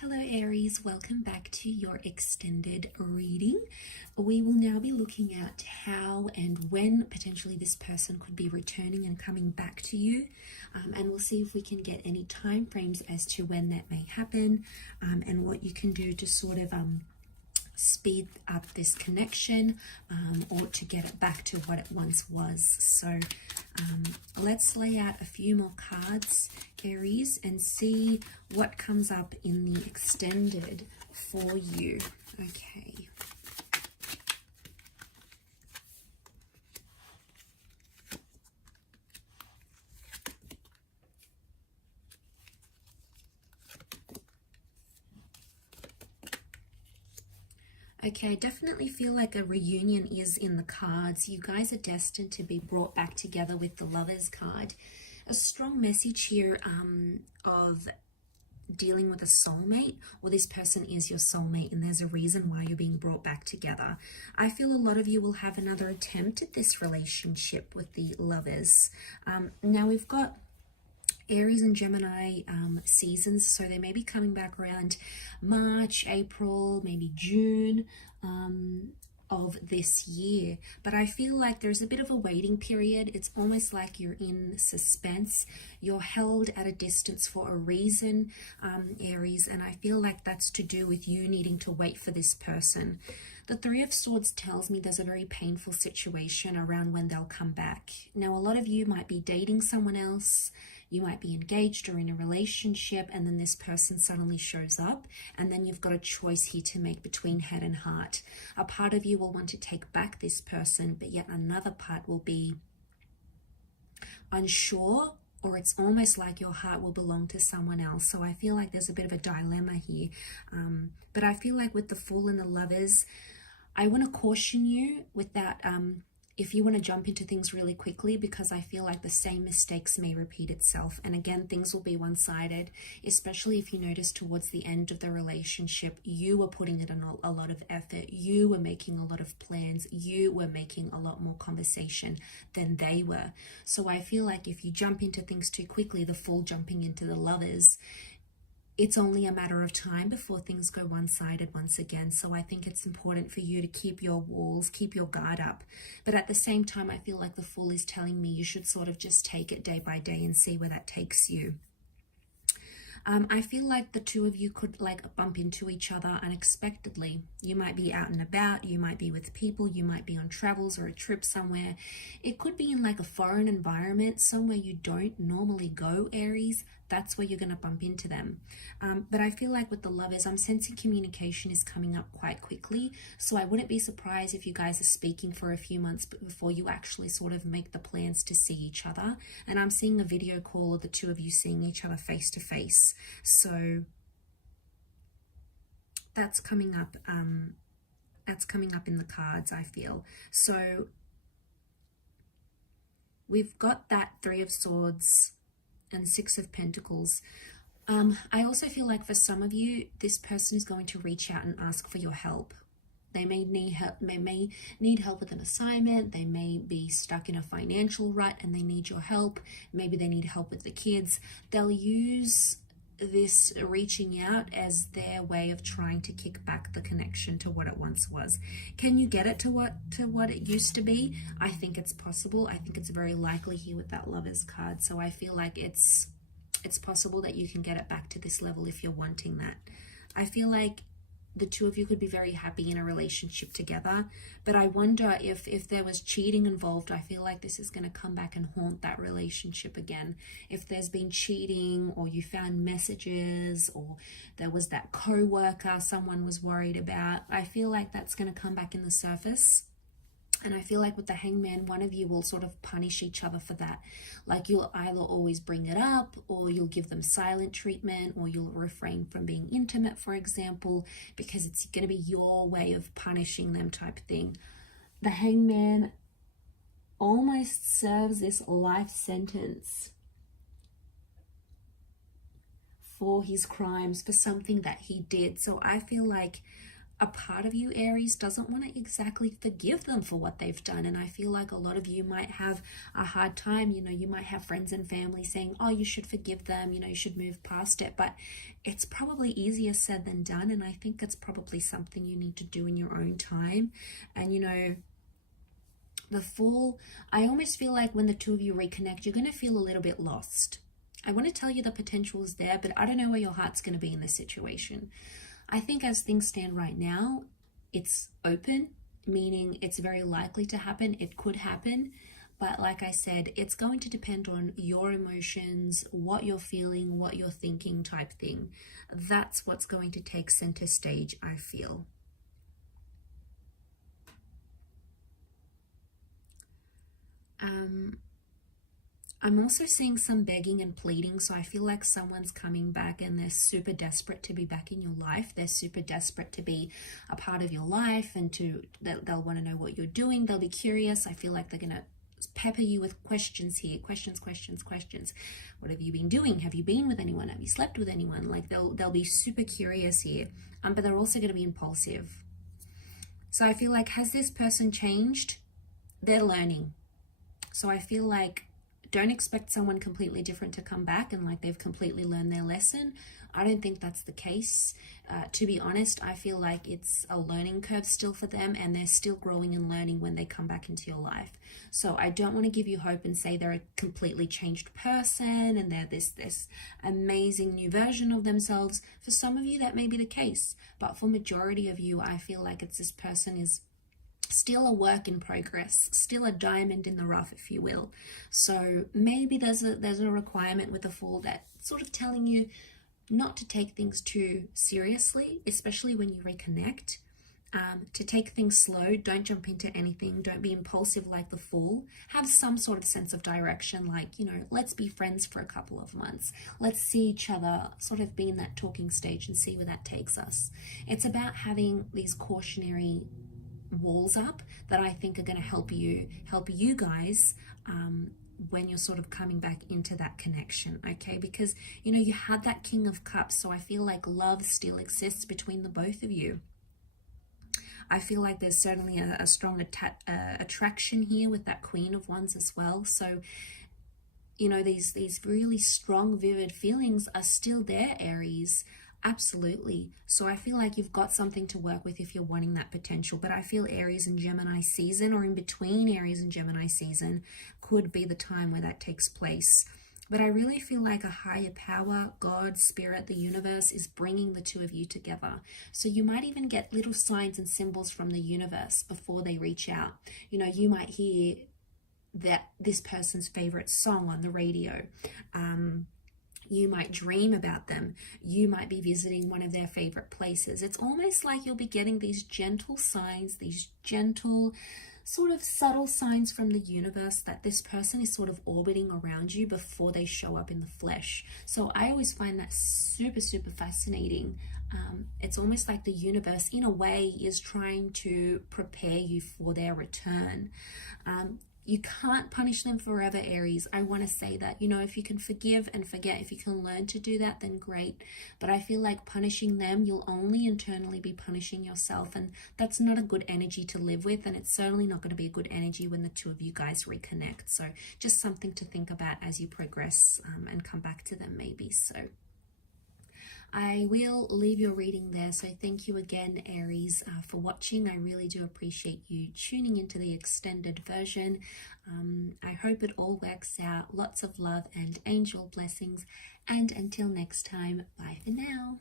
Hello Aries, welcome back to your extended reading. We will now be looking at how and when potentially this person could be returning and coming back to you, and we'll see if we can get any time frames as to when that may happen, and what you can do to sort of speed up this connection, or to get it back to what it once was. So let's lay out a few more cards, Aries, and see what comes up in the extended for you. Okay. Okay, I definitely feel like a reunion is in the cards. You guys are destined to be brought back together with the Lovers card. A strong message here of dealing with a soulmate, or this person is your soulmate and there's a reason why you're being brought back together. I feel a lot of you will have another attempt at this relationship with the Lovers. Now we've got Aries and Gemini seasons, so they may be coming back around March, April, maybe June of this year. But I feel like there's a bit of a waiting period. It's almost like you're in suspense. You're held at a distance for a reason, Aries, and I feel like that's to do with you needing to wait for this person. The Three of Swords tells me there's a very painful situation around when they'll come back. Now, a lot of you might be dating someone else. You might be engaged or in a relationship, and then this person suddenly shows up, and then you've got a choice here to make between head and heart. A part of you will want to take back this person, but yet another part will be unsure, or it's almost like your heart will belong to someone else. So I feel like there's a bit of a dilemma here. But I feel like with the Fool and the Lovers, I want to caution you with that, if you want to jump into things really quickly, because I feel like the same mistakes may repeat itself. And again, things will be one-sided, especially if you notice towards the end of the relationship, you were putting in a lot of effort. You were making a lot of plans. You were making a lot more conversation than they were. So I feel like if you jump into things too quickly, the Fool jumping into the Lovers, it's only a matter of time before things go one-sided once again. So I think it's important for you to keep your walls, keep your guard up. But at the same time, I feel like the Fool is telling me you should sort of just take it day by day and see where that takes you. I feel like the two of you could like bump into each other unexpectedly. You might be out and about, you might be with people, you might be on travels or a trip somewhere. It could be in like a foreign environment, somewhere you don't normally go, Aries. That's where you're going to bump into them. But I feel like with the Lovers, I'm sensing communication is coming up quite quickly. So I wouldn't be surprised if you guys are speaking for a few months before you actually sort of make the plans to see each other. And I'm seeing a video call of the two of you seeing each other face to face. So that's coming up. That's coming up in the cards, I feel. So we've got that Three of Swords and Six of Pentacles. I also feel like for some of you, this person is going to reach out and ask for your help. They may need help with an assignment. They may be stuck in a financial rut and they need your help. Maybe they need help with the kids. They'll use this reaching out as their way of trying to kick back the connection to what it once was. Can you get it to what it used to be? I think it's possible. I think it's very likely here with that Lovers card. So I feel like it's possible that you can get it back to this level if you're wanting that. I feel like the two of you could be very happy in a relationship together, but I wonder if there was cheating involved. I feel like this is going to come back and haunt that relationship again. If there's been cheating, or you found messages, or there was that co-worker someone was worried about, I feel like that's going to come back in the surface. And I feel like with the Hangman, one of you will sort of punish each other for that. Like you'll either always bring it up, or you'll give them silent treatment, or you'll refrain from being intimate, for example, because it's going to be your way of punishing them type thing. The Hangman almost serves this life sentence for his crimes, for something that he did. So I feel like a part of you, Aries, doesn't want to exactly forgive them for what they've done. And I feel like a lot of you might have a hard time. You know, you might have friends and family saying, oh, you should forgive them, you know, you should move past it. But it's probably easier said than done. And I think it's probably something you need to do in your own time. And, you know, the Fool, I almost feel like when the two of you reconnect, you're going to feel a little bit lost. I want to tell you the potential is there, but I don't know where your heart's going to be in this situation. I think as things stand right now, it's open, meaning it's very likely to happen. It could happen. But like I said, it's going to depend on your emotions, what you're feeling, what you're thinking type thing. That's what's going to take center stage, I feel. I'm also seeing some begging and pleading, so I feel like someone's coming back and they're super desperate to be back in your life. They're super desperate to be a part of your life, and they'll want to know what you're doing. They'll be curious. I feel like they're going to pepper you with questions here. Questions. What have you been doing? Have you been with anyone? Have you slept with anyone? Like they'll be super curious here, but they're also going to be impulsive. So I feel like, has this person changed? They're learning. So I feel like, don't expect someone completely different to come back and like they've completely learned their lesson. I don't think that's the case. To be honest, I feel like it's a learning curve still for them, and they're still growing and learning when they come back into your life. So I don't want to give you hope and say they're a completely changed person and they're this amazing new version of themselves. For some of you, that may be the case, but for majority of you, I feel like it's this person is still a work in progress, still a diamond in the rough, if you will. So maybe there's a requirement with the Fool that's sort of telling you not to take things too seriously, especially when you reconnect. To take things slow, don't jump into anything, don't be impulsive like the Fool. Have some sort of sense of direction, like, you know, let's be friends for a couple of months. Let's see each other, sort of be in that talking stage and see where that takes us. It's about having these cautionary walls up that I think are going to help you guys when you're sort of coming back into that connection, okay? Because, you know, you had that King of Cups, so I feel like love still exists between the both of you. I feel like there's certainly a strong attraction here with that Queen of Wands as well. So, you know, these really strong, vivid feelings are still there, Aries. Absolutely. So I feel like you've got something to work with if you're wanting that potential. But I feel Aries and Gemini season, or in between Aries and Gemini season, could be the time where that takes place. But I really feel like a higher power, God, Spirit, the universe is bringing the two of you together. So you might even get little signs and symbols from the universe before they reach out. You know, you might hear that this person's favorite song on the radio. You might dream about them. You might be visiting one of their favorite places. It's almost like you'll be getting these gentle signs, these gentle, sort of subtle signs from the universe that this person is sort of orbiting around you before they show up in the flesh. So I always find that super, super fascinating. It's almost like the universe, in a way, is trying to prepare you for their return. You can't punish them forever, Aries. I want to say that, you know, if you can forgive and forget, if you can learn to do that, then great. But I feel like punishing them, you'll only internally be punishing yourself. And that's not a good energy to live with. And it's certainly not going to be a good energy when the two of you guys reconnect. So just something to think about as you progress and come back to them maybe. So I will leave your reading there. So thank you again, Aries, for watching. I really do appreciate you tuning into the extended version. I hope it all works out. Lots of love and angel blessings. And until next time, bye for now.